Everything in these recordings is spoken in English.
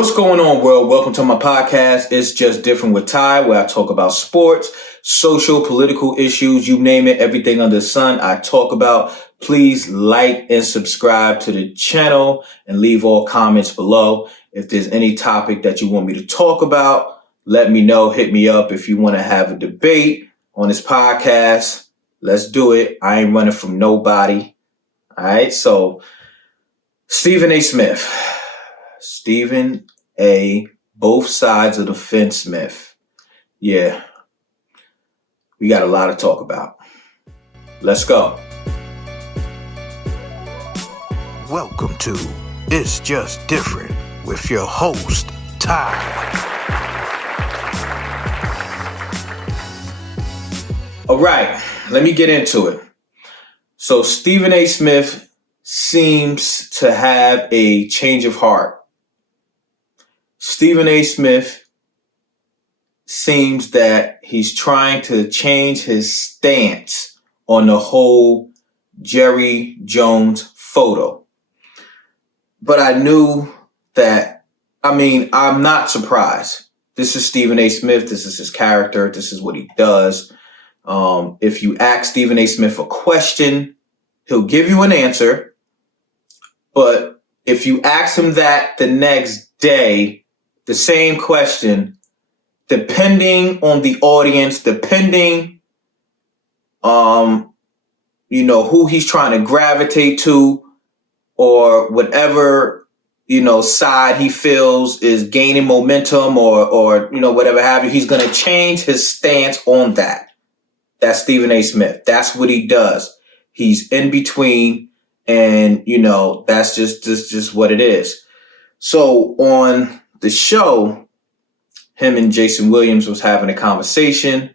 What's going on, world? Welcome to my podcast. It's Just Different with Ty, where I talk about sports, social, political issues, you name it, everything under the sun I talk about. Please like and subscribe to the channel and leave all comments below. If there's any topic that you want me to talk about, let me know. Hit me up if you want to have a debate on this podcast. Let's do it. I ain't running from nobody. All right. So Stephen A. Smith. Stephen A. Both sides of the fence Smith. Yeah. We got a lot to talk about. Let's go. Welcome to It's Just Different with your host, Ty. All right, let me get into it. So Stephen A. Smith seems to have a change of heart. Stephen A. Smith seems that he's trying to change his stance on the whole Jerry Jones photo. But I knew that, I'm not surprised. This is Stephen A. Smith. This is his character. This is what he does. If you ask Stephen A. Smith a question, he'll give you an answer. But if you ask him that the next day, the same question, depending on the audience, depending, who he's trying to gravitate to, or whatever, side he feels is gaining momentum or whatever have you, he's going to change his stance on that. That's Stephen A. Smith. That's what he does. He's in between, and, that's just what it is. So on the show, him and Jason Williams was having a conversation,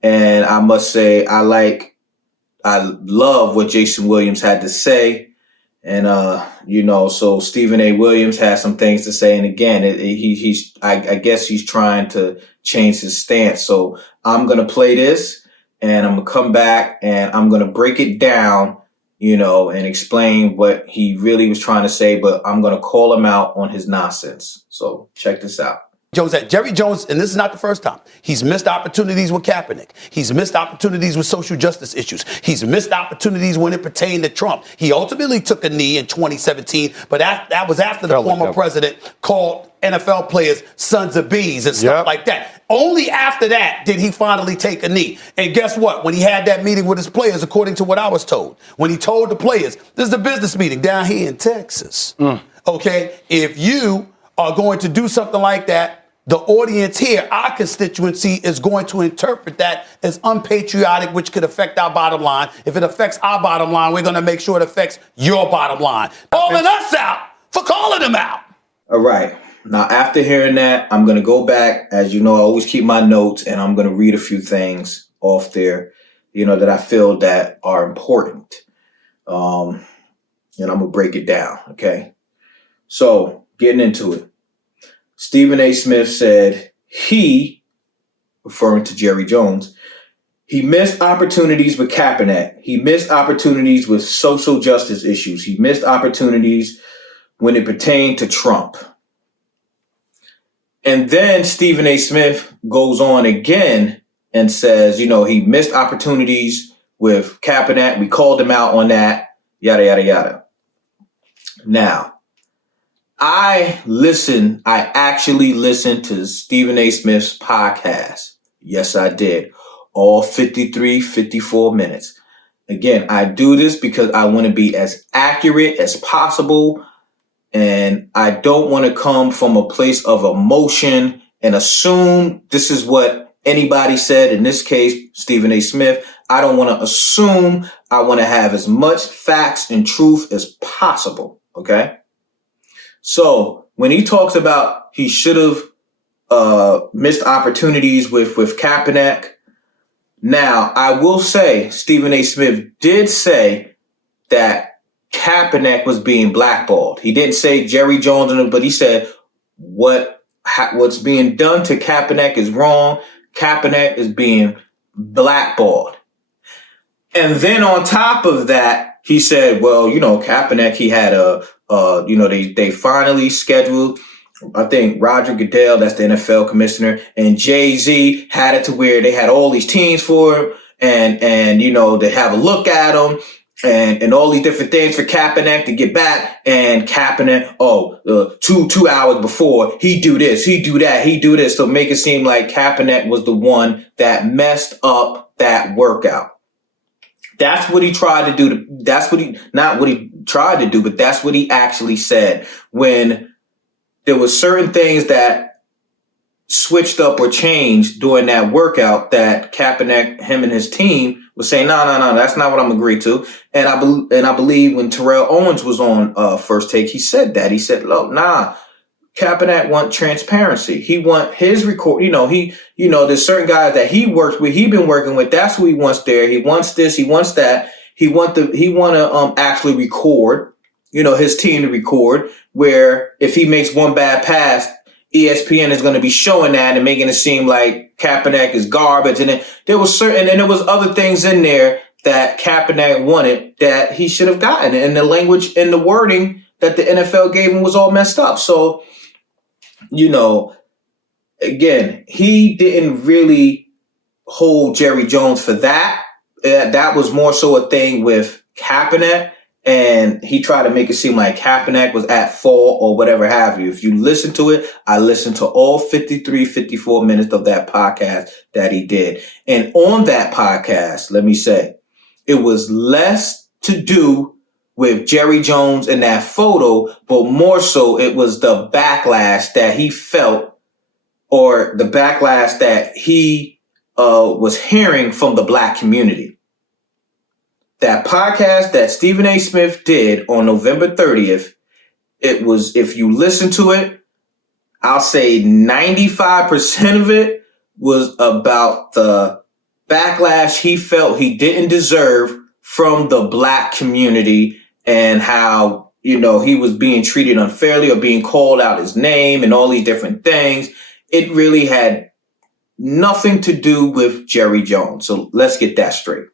and I must say I love what Jason Williams had to say. And, so Stephen A. Williams has some things to say. And again, I guess he's trying to change his stance. So I'm going to play this and I'm going to come back and I'm going to break it down, and explain what he really was trying to say. But I'm going to call him out on his nonsense. So check this out. Jerry Jones, and this is not the first time, he's missed opportunities with Kaepernick. He's missed opportunities with social justice issues. He's missed opportunities when it pertained to Trump. He ultimately took a knee in 2017, but that was after the former president called NFL players sons of bees and stuff like that. Only after that did he finally take a knee. And guess what? When he had that meeting with his players, according to what I was told, when he told the players, this is a business meeting down here in Texas. Okay, if you are going to do something like that, the audience here, our constituency, is going to interpret that as unpatriotic, which could affect our bottom line. If it affects our bottom line, we're going to make sure it affects your bottom line. Calling us out for calling them out. All right. Now, after hearing that, I'm going to go back. As you know, I always keep my notes, and I'm going to read a few things off there, that I feel that are important. And I'm going to break it down. Okay. So getting into it. Stephen A. Smith said he, referring to Jerry Jones, he missed opportunities with Kaepernick. He missed opportunities with social justice issues. He missed opportunities when it pertained to Trump. And then Stephen A. Smith goes on again and says, he missed opportunities with Kaepernick. We called him out on that, yada, yada, yada. Now, I actually listened to Stephen A. Smith's podcast. Yes, I did. All 54 minutes. Again, I do this because I want to be as accurate as possible. And I don't want to come from a place of emotion and assume this is what anybody said. In this case, Stephen A. Smith. I don't want to assume. I want to have as much facts and truth as possible. Okay? So when he talks about he should have missed opportunities with Kaepernick, now I will say Stephen A. Smith did say that Kaepernick was being blackballed. He didn't say Jerry Jones, but he said what's being done to Kaepernick is wrong. Kaepernick is being blackballed. And then on top of that, he said, well, Kaepernick, he had they finally scheduled I think Roger Goodell, that's the NFL commissioner, and Jay-Z had it to where they had all these teams for him, and you know, they have a look at him, and all these different things for Kaepernick to get back, and Kaepernick, 2 hours before, he do this, he do that, he do this, so make it seem like Kaepernick was the one that messed up that workout. That's what he tried to do. Not what he tried to do, but that's what he actually said when there was certain things that switched up or changed during that workout that Kaepernick, him and his team was saying, no, that's not what I'm agreeing to. And I believe when Terrell Owens was on First Take, he said that. He said, look, Kaepernick want transparency. He want his record. There's certain guys that he works with. He been working with. That's who he wants there. He wants this. He wants that. He want to actually record. His team to record. Where if he makes one bad pass, ESPN is going to be showing that and making it seem like Kaepernick is garbage. And then there was other things in there that Kaepernick wanted that he should have gotten. And the language and the wording that the NFL gave him was all messed up. So, again, he didn't really hold Jerry Jones for that. That was more so a thing with Kaepernick. And he tried to make it seem like Kaepernick was at fault or whatever have you. If you listen to it, I listened to all 53, 54 minutes of that podcast that he did. And on that podcast, let me say, it was less to do with Jerry Jones and that photo, but more so it was the backlash that he felt or the backlash that he was hearing from the black community. That podcast that Stephen A. Smith did on November 30th, it was, if you listen to it, I'll say 95% of it was about the backlash he felt he didn't deserve from the black community and how, he was being treated unfairly or being called out his name and all these different things. It really had nothing to do with Jerry Jones. So let's get that straight.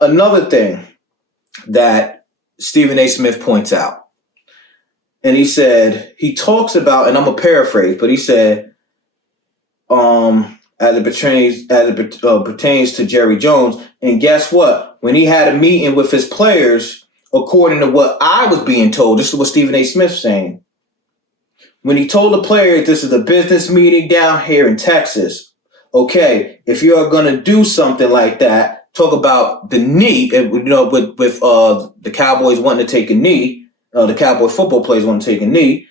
Another thing that Stephen A. Smith points out, and he talks about, and I'm going to paraphrase, but he said, as it pertains to Jerry Jones, and guess what? When he had a meeting with his players, according to what I was being told, this is what Stephen A. Smith's saying. When he told the players, this is a business meeting down here in Texas. Okay, if you're going to do something like that, talk about the knee, with the Cowboys wanting to take a knee, the Cowboy football players want to take a knee.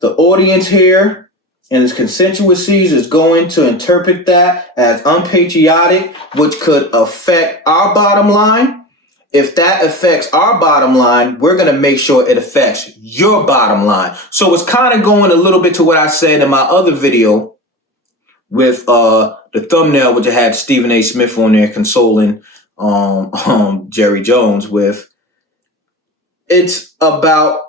The audience here and its constituencies is going to interpret that as unpatriotic, which could affect our bottom line. If that affects our bottom line, we're going to make sure it affects your bottom line. So it's kind of going a little bit to what I said in my other video with the thumbnail, which I had Stephen A. Smith on there consoling Jerry Jones with. It's about,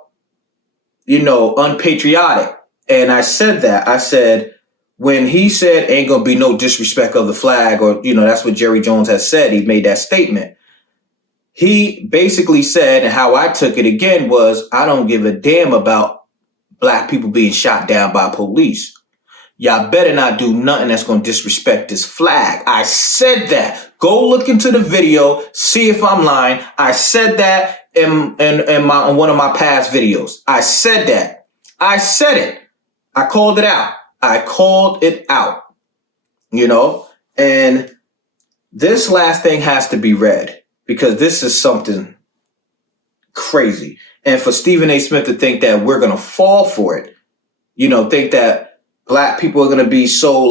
unpatriotic. And I said that. I said, when he said ain't going to be no disrespect of the flag, or, that's what Jerry Jones has said. He made that statement. He basically said, and how I took it again was, I don't give a damn about black people being shot down by police. Y'all better not do nothing that's going to disrespect this flag. I said that. Go look into the video, see if I'm lying. I said that in one of my past videos. I said that. I said it. I called it out. And this last thing has to be read because this is something crazy. And for Stephen A. Smith to think that we're going to fall for it, think that black people are going to be so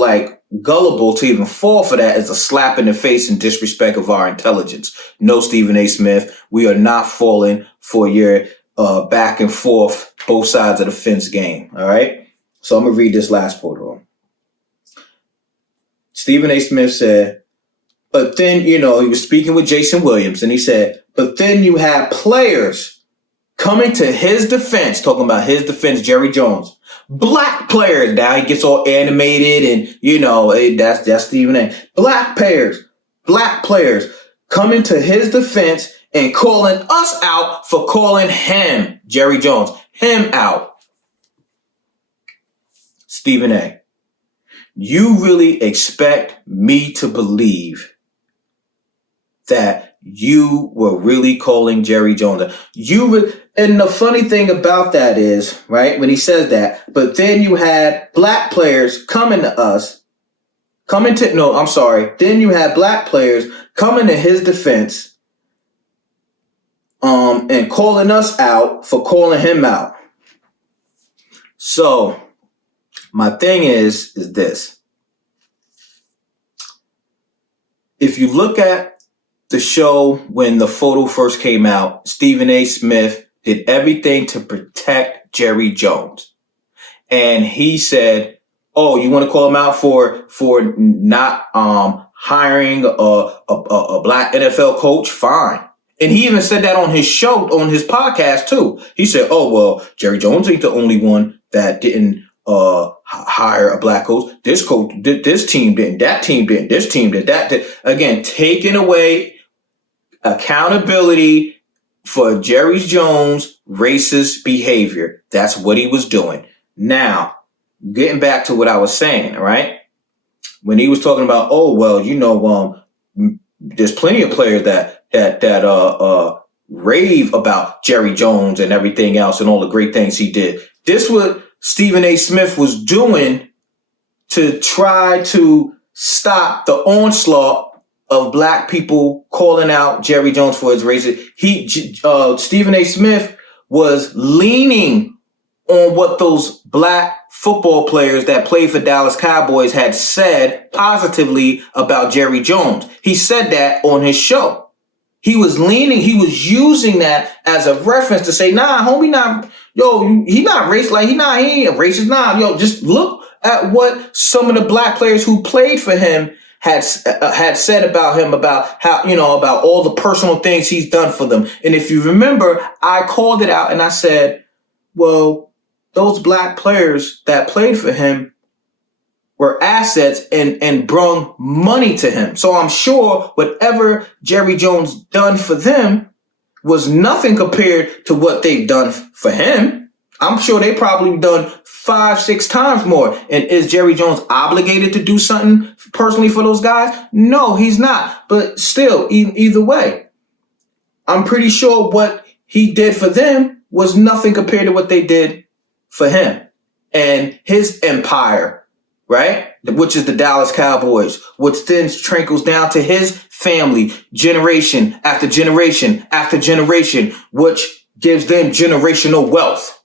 gullible to even fall for that is a slap in the face and disrespect of our intelligence. No, Stephen A. Smith, we are not falling for your back and forth, both sides of the fence game. All right. So I'm going to read this last quote on. Stephen A. Smith said, but then, he was speaking with Jason Williams and he said, but then you have players coming to his defense, talking about his defense, Jerry Jones. Black players. Now he gets all animated and, that's Stephen A. Black players coming to his defense and calling us out for calling him, Jerry Jones, him out. Stephen A., you really expect me to believe that you were really calling Jerry Jones? And the funny thing about that is, right, when he says that, but then you had black players coming to us, then you had black players coming to his defense, and calling us out for calling him out. So my thing is this. If you look at the show when the photo first came out, Stephen A. Smith did everything to protect Jerry Jones. And he said, oh, you want to call him out for not hiring a black NFL coach? Fine. And he even said that on his show, on his podcast too. He said, oh, well, Jerry Jones ain't the only one that didn't hire a black coach. This team didn't, that team didn't, this team did, that did. Again, taking away accountability for Jerry Jones' racist behavior. That's what he was doing. Now, getting back to what I was saying, right? When he was talking about, oh, well, there's plenty of players that rave about Jerry Jones and everything else and all the great things he did. This what Stephen A. Smith was doing to try to stop the onslaught of black people calling out Jerry Jones for his racism. Stephen A. Smith was leaning on what those black football players that played for Dallas Cowboys had said positively about Jerry Jones. He said that on his show. He was using that as a reference to say, nah, homie, he not racist. He ain't racist. Nah, just look at what some of the black players who played for him had said about him, about how, about all the personal things he's done for them. And if you remember, I called it out and I said, well, those black players that played for him were assets and brung money to him. So I'm sure whatever Jerry Jones done for them was nothing compared to what they've done for him. I'm sure they probably done 5-6 times more. And is Jerry Jones obligated to do something personally for those guys? No, he's not. But still, either way, I'm pretty sure what he did for them was nothing compared to what they did for him and his empire. Right? Which is the Dallas Cowboys, which then trickles down to his family, generation after generation after generation, which gives them generational wealth.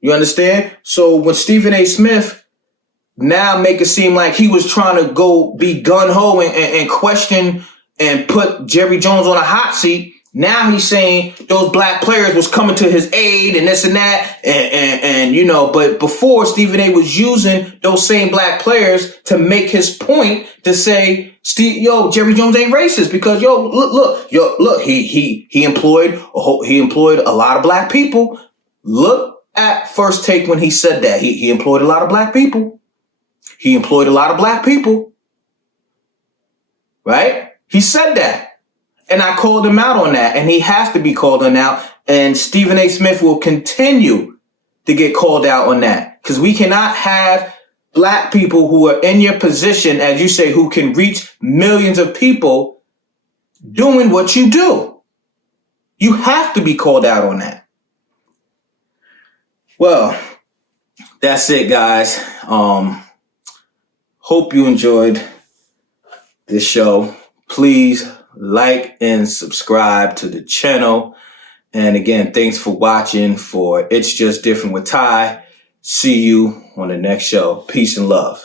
You understand? So when Stephen A. Smith now make it seem like he was trying to go be gun-ho and question and put Jerry Jones on a hot seat, now he's saying those black players was coming to his aid and this and that. But before Stephen A. was using those same black players to make his point to say, Jerry Jones ain't racist because he employed a lot of black people. Look at First Take when he said that. He employed a lot of black people. Right? He said that. And I called him out on that, and he has to be called on out. And Stephen A. Smith will continue to get called out on that because we cannot have black people who are in your position, as you say, who can reach millions of people doing what you do. You have to be called out on that. Well, that's it, guys. Hope you enjoyed this show. Please like and subscribe to the channel. And again, thanks for watching for It's Just Different with Ty. See you on the next show. Peace and love.